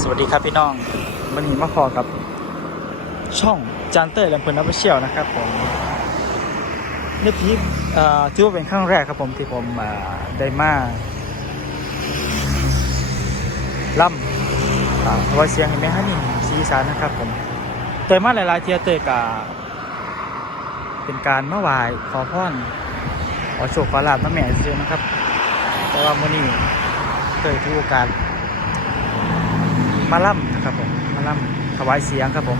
สวัสดีครับพี่น้องวันนี้มาพอกับ ช่องจานเตอร์ลำเพลินนับเชียวนะครับผมนี่พีถือว่าเป็นครั้งแรกครับผมที่ผมได้มาล่ำวายเสียงเห็นไหมฮะนี่สีสานนะครับผมเตยมาหลายๆเทียเตยกาเป็นการเมาไหว้ขอพรขอโชคขอลาบมาแม่ซื้อนะครับ แต่ว่ามื้อนี้เคยถือโอกาส มาล่ำนะครับผมมาล่ำถวายเสียงครับผม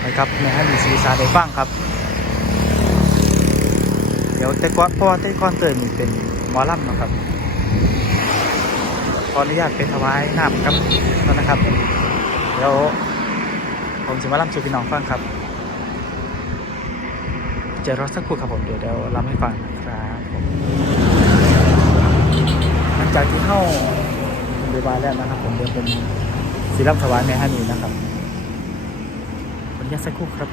ไปครับในให้มีสีสานได้ฟังครับ เดี๋ยวแต่ก่อนเพราะว่าแต่ก่อนเติมนี่เป็นหมอล่ำนะครับขออนุญาตไปถวายน้ำครับแล้วนะครับเดี๋ยวผมจะมาล่ำสู่พี่น้องฟังครับเจอรอสักครู่ครับผมเดี๋ยวเดี๋ยวล่ำให้ฟังนะครับผมหลังจากที่เข้า รียบร้อยแล้วนะครับ ผมเดี๋ยวผมสิรับถวายแม่ฮันนี่นะครับขออนุญาตสักครู่ครับ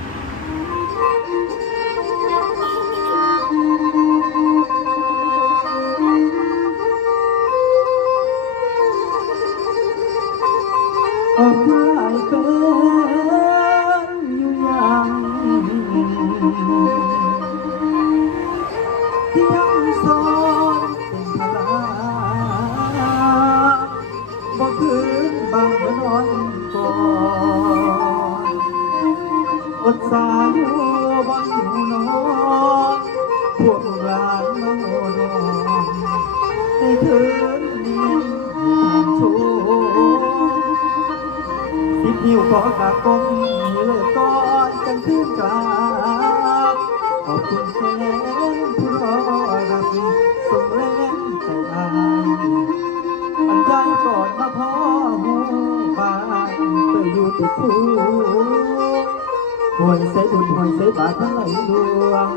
ขอกราบก้มเลยก่อนกันขึ้นกราบขอบคุณแฟนผู้รอรับส่งแรงใจอายอันใจก่อนมาพ่อหูบ้านเคยอยู่ติดคู่หวยใส่บุญหวยใส่บาตรทั้งหลายดวง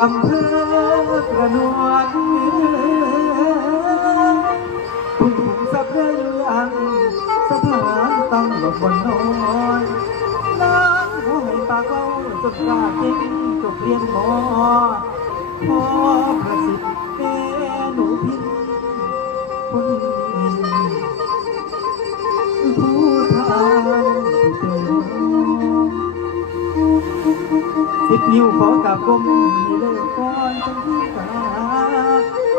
อำเภอกระนวล ตั้งหลบบนน้อยน้ำหัวให้ปากเล่าจดกล้าเก่งจบเรียนหมอพ่อประสิทธิ์แม่หนูพินคนนี้ผู้ทานสิบนิ้วขอกับกลมนี่เลยก่อนจังที่ตา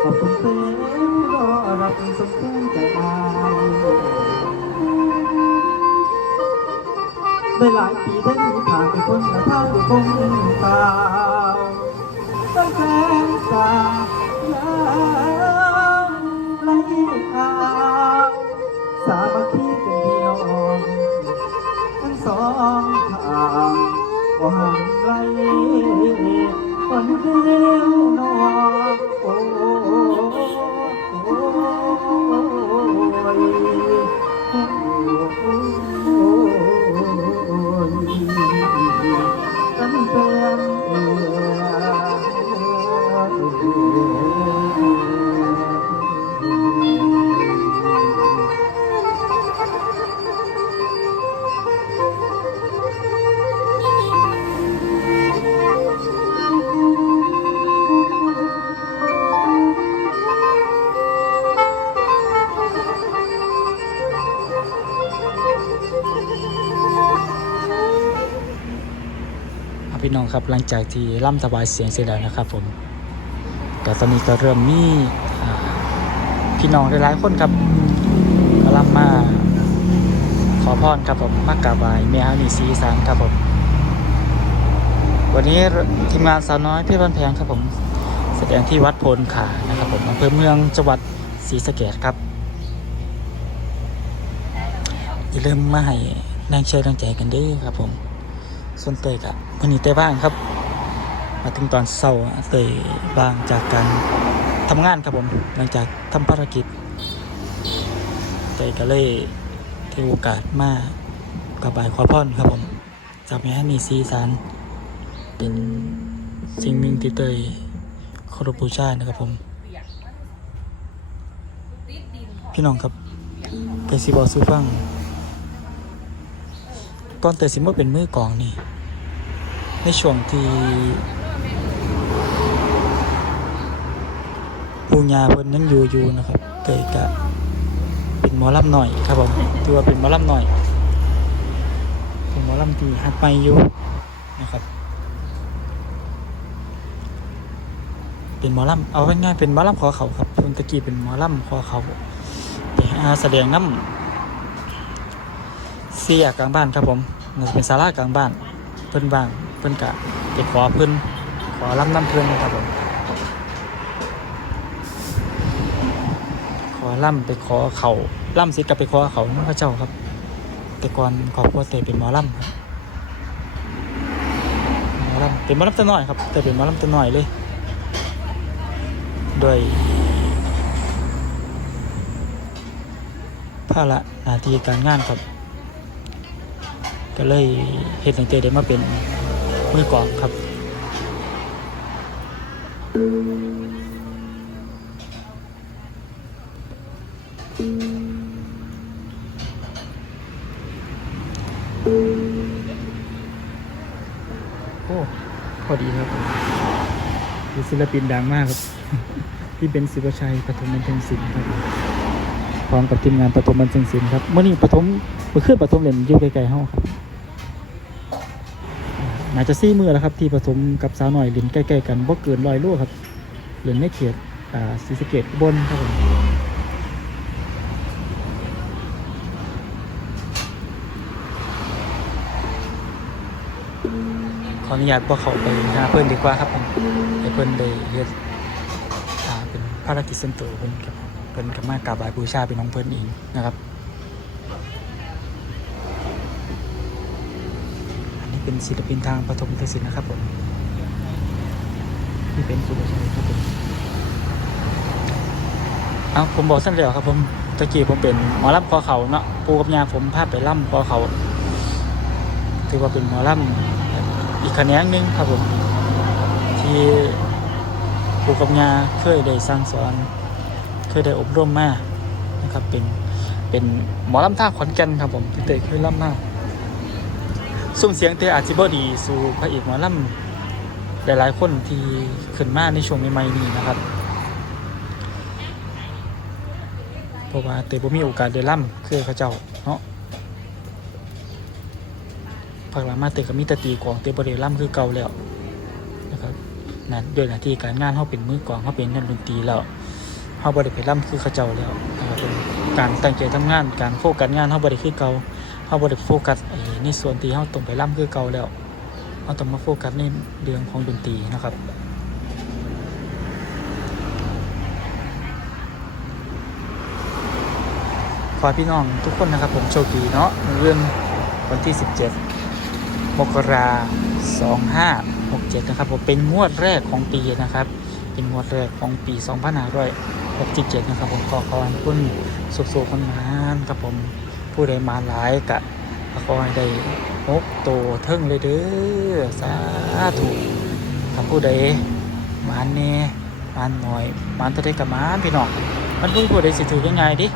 ขอบคุณเต้รอรับสมภูมิใจอาย ได้หลายปีได้มีผ่านไปคนละทางด้วยคงตาตั้งแต่สายามไหลอาสามัคคีเป็นพี่น้องทั้งสองทางบ่ห่างไกลคนเดียวน้องโอ้ ครับหลังจากที่ล่ำถวายเสียงเสร็จแล้วนะครับผมก็ตอนนี้ก็เริ่มมีพี่น้องหลายๆคนครับก็ล่ำมาขอพรครับผมมากราบไหว้แม่ฮันนี่สีสานครับผมวันนี้ทีมงานสาวน้อยพี่บ้านแพงครับผมแสดงที่วัดโพนขานะครับผมอำเภอเมืองจังหวัดศรีสะเกษครับอย่าลืมมาให้แรงเชียร์แรงใจกันด้วยครับผม ส่วนเตยกับวันนี้เตยบ้างครับ มาถึงตอนเศร้าเตยบ้างจากการทำงานครับผมหลังจากทำภารกิจเตยก็เลยถือโอกาสมากระบายขอพรครับผมจากแม่ฮันนี่ซีสารเป็นสิ่งหนึ่งที่เตยคารพบูชานะครับผม พี่น้องครับเตยสิบอสู้ฟัง ก่อนเตยสิมาเป็นมือกลองนี่ ในช่วงที่ปูญาเพิ่นยังอยู่อยู่นะครับเตยกะเป็นหมอลำหน่อยครับผมถือว่าเป็นหมอลำหน่อยเป็นหมอลำที่ฮัดไปอยู่นะครับเป็นหมอลำเอาง่ายๆเป็นหมอลำคอเขาครับเพิ่นตะกี้เป็นหมอลำคอเขาไปหาแสดงน้ำ เสียกกลางบ้านครับผมมันจะเป็นศาลากลางบ้านเพิ่นบ้างเพิ่นกะไปขอเพิ่นขอลำน้ำเพิ่นะครับผมขอล่ำไปขอเขาล่ำสิกับไปขอเขาพระเจ้าครับ แต่ก่อนขอบครัวเตยเป็นหมอลำครับหมอลำเป็นหมอลำตัวน้อยครับ แต่เป็นหมอลำตัวน้อยเลยโดยภาระหน้าที่การงานครับ ก็เลยเห็นตั้งแต่ได้มาเป็นมือกองครับโอ้พอดีครับคือศิลปินดังมากครับที่เป็นศิวชัยปฐมบันเทิงศิลป์ครับพร้อมกับทีมงานปฐมบันเทิงศิลป์ครับเมื่อนี้ปฐมเมื่อคืนปฐมเล่นอยู่ไกลๆเฮาครับ น่าจะซี่มือแล้วครับที่ปฐมกับสาวหน่อยเล่นใกล้ๆกันบ่เกินรอยลูกครับเล่นในเขตอ่าศรีสเกดอุบนครับผมขออนุญาตบ่เขาไปหาเพิ่อนดีกว่าครับผมให้เพิ่อนได้เฮ็ดอ่าเป็นภารกิจส่วนตัวเพิ่นครับเพิ่นก็มากราบไหว้บูชาเป็นของเพิ่อนเองนะครับ อันนี้ เป็นศิลปินทางปฐมเทศิลป์นะครับผมที่เป็นสุภาชัยครับผมเอาผมบอกสั้นเดียวครับ ผมตะกี้ผมเป็นหมอลำคอเขาเนาะปูกับยาผมพาพไปล่ำคอเขาถือว่าเป็นหมอลำอีกแขนงหนึ่งครับผม ที่ปูกับยาเคยได้สร้างสอนเคยได้อบรมมานะครับ เป็นเป็นหมอลำท่าขอนแก่นครับผมที่เตยเคยล่ำมา ซุ้มเสียงเตอาจจิบดีสู่พระเอกหมอลำหลายๆ คนที่ขึ้นมาในช่วงใหม่ๆนี้นะครับเพราะว่าเตบ่มีโอกาสได้ล่ำคือเขาเจ้าเนาะพักหลังมาเตก็มีตตีกองเตบ่ได้ล่ำคือเก่าแล้วนะครับนั่นด้วยหน้าที่การงานเขาเป็นมือกองเขาเป็นนักดนตรีแล้วเขาบ่ได้ไปล่ำคือเขาเจ้าแล้วนะครับเป็นการตั้งใจทำงานการโฟกัสงานเขาบ่ได้คือเก่า เขาบริโฟกัสไอ้ในส่วนที่เขาตรงไปล่ำคือเก่าแล้วเขาต้องมาโฟกัสในเรื่องของดนตรีนะครับขอพี่น้องทุกคนนะครับผมโชคดีเนาะเรื่องวันที่ 17 มกราสองห้าหกเจ็ดนะครับผมเป็นงวดแรกของปีนะครับ เป็นงวดแรกของปี2567 นะครับผมขอขอให้คุณสุขๆคนมานครับผม ผู้ใดมาหลายกะขอให้ได้หกโตเทิงเลยเด้อสาธุถ้าผู้ใดมานแน่มานหน่อยมานเท่าใดกับมานพี่น้องมันพิ่งผู้ใดสิถือยังไงดิ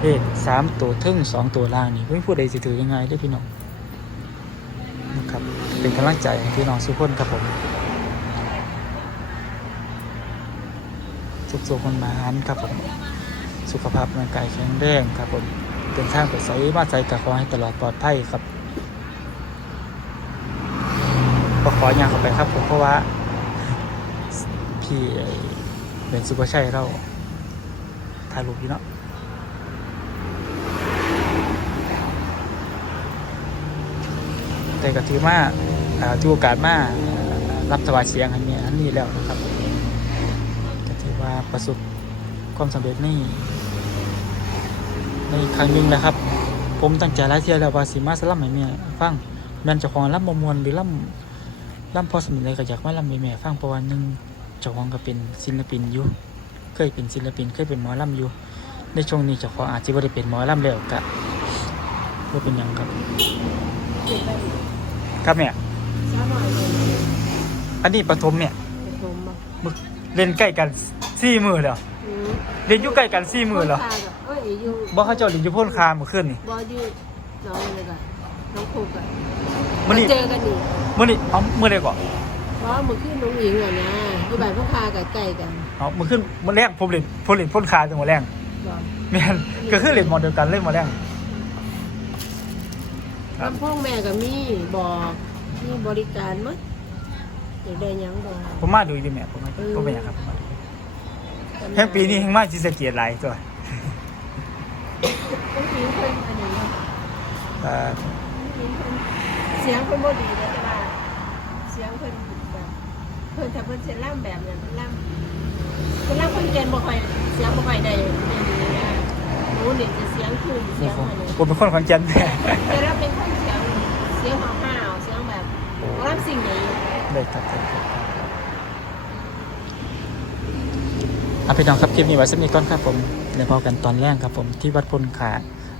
เลขสามตัวเทิงสองตัวล่างนี่พิ่งผู้ใดสิถือยังไงด้พี่น้องนะครับเป็นกำลังใจให้พี่น้องสุขคนครับผมสุขๆคนมานครับผม สุขภาพร่างกายแข็งแรงครับผม เดินทางไปไสมาไสกับขอให้ตลอดปลอดภัยครับก็ขออย่างเข้าไปครับผมเพราะว่า พี่เป็นสุภาชัยเราถ่ายรูปอยู่เนาะแต่ก็ถือว่าอ่าถือโอกาสมารับถวายเสียงอันนี้อันนี้แล้วนะครับก็ถือว่าประสบความสำเร็จใน ในครั้งหนึ่งนะครับ ผมตั้งใจหลายเที่ยวแล้วว่าสิมาสลัมให้แม่ฟังแม่นเจ้าของล่ำบ่มวนหรือล่ำล่ำพอสมเลยก็อยากมาล่ำให้แม่ฟังเพราะว่าหนึ่งเจ้าของก็เป็นศิลปินอยู่เคยเป็นศิลปินเคยเป็นหมอล่ำอยู่ ในช่วงนี้เจ้าของอาจจะบ่ได้เป็นหมอล่ำแล้วก็บ่เป็นหยังครับ ครับแม่ช้าหน่อยเลยอันนี้ปฐมเนี่ยไปชมมาเล่นใกล้กันสี่มือแล้วอืมเล่นอยู่ใกล้กันสี่มือแล้วพ่นคากับเอ้ยอยู่บ่เขาเจ้าเล่นอยู่พ่นคาเมื่อคืนนี่บออยู่น้องเลยกันน้องครูกันมื้อนี้เจอกันนี่มื้อนี้เอามื้อใดก่อนเพราะเมื่อคืนน้องหญิงอะนะอยู่บ้านพวกคากับไก่กันเอามันขึ้นมันแรงผมเล่นผมเล่นพ่นคาจังหวะแรงบอกแม่นก็คือเล่นหมอเดียวกันเล่นหมอแรงครับลำโพงแม่ก็มีบอกมีบริการมั้ยอยากได้หยังบอกผมมาดูอีกทีแม่ผมมาผมเป็นหยังครับผมมาดูแห่งปีนี้แห่งมาจิสะเกียรหลายตัวต้องทิ้ง เพิ่นอันนี้เนาะเอ่อทิ้งเพิ่นเสียงเพิ่นบ่ดีเลยแต่ว่าเสียงเพิ่นแบบเพิ่นถ้าเพิ่นเสียงล่ำแบบนั้นเพิ่นล่ำเพิ่นล่ำคนเก่งบ่ค่อยเสียงบ่ค่อยได้ไม่ดีนะหนูนี่จะเสียงคืนเสียงอันนี้ผมเป็นคนขอนแก่นแท้แต่เราเป็นคนเสียงเสียงห่าวเสียงแบบรับสิ่งนเลยครับครับครับอะพี่น้องครับคลิปนี้ไว้สักนิดก่อนครับผม เดี๋ยวพอกันตอนแรกครับผมที่วัดพลขา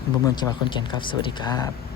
อำเภอเมืองจังหวัดขอนแก่นครับ สวัสดีครับ